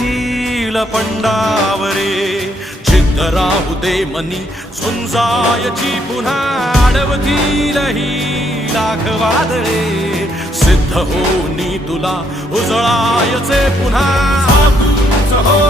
येईल पंडावरे जिद्द राहू दे मनी झुंजायची पुन्हा अडवतील ही लाख वादळे सिद्ध होनी तुला उजळायचे पुन्हा हो